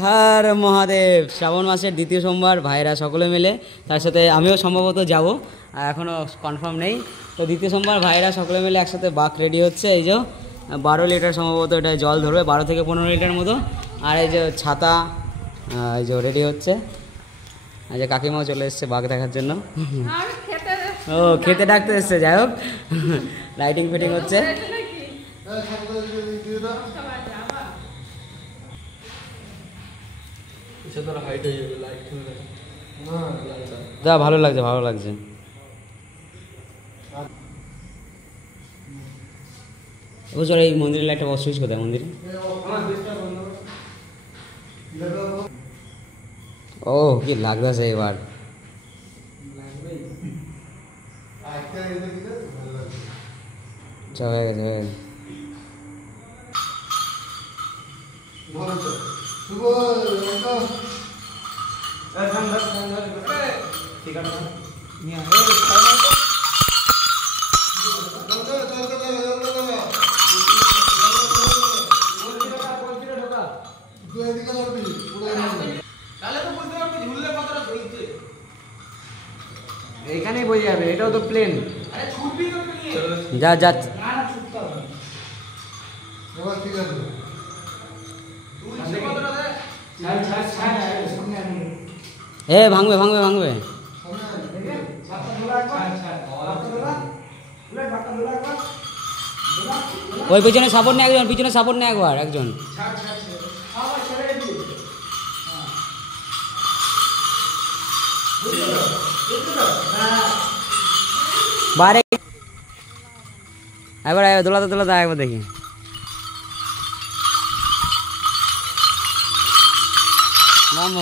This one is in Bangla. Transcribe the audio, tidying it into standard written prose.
হর মহাদেব। শ্রাবণ মাসের দ্বিতীয় সোমবার ভাইরা সকলে মিলে, তার সাথে আমিও সম্ভবত যাব, এখনও কনফার্ম নেই। তো দ্বিতীয় সোমবার ভাইরা সকলে মিলে একসাথে বাঁক রেডি হচ্ছে। এই যে 12 লিটার সম্ভবত এটা জল ধরবে, 12 থেকে 15 লিটার মতো। আর এই যে ছাতা এই যে রেডি হচ্ছে। এই যে কাকিমাও চলে এসছে বাঘ দেখার জন্য। ও খেতে ডাকতে এসছে, যাই হোক লাইটিং ফিটিং হচ্ছে। যা ভালো লাগছে, ভালো লাগছে। বুঝলো এই মন্দিরের লাইটটা সুইচ কোথায় মন্দিরে? ও কি লাগতেছে এবার। হয়ে গেছে, হয়ে গেছে। এখানেই বোঝা যাবে, এটাও তো প্লেন। যা যা এ ভাঙবে ভাঙবে ভাঙবে। ওই পিছনে সাপোর্ট নেই একজন, পিছনে সাপোর্ট নেই একবার একজন। বাইরে একবার দোলাতে দোলাতে একবার দেখি। নাম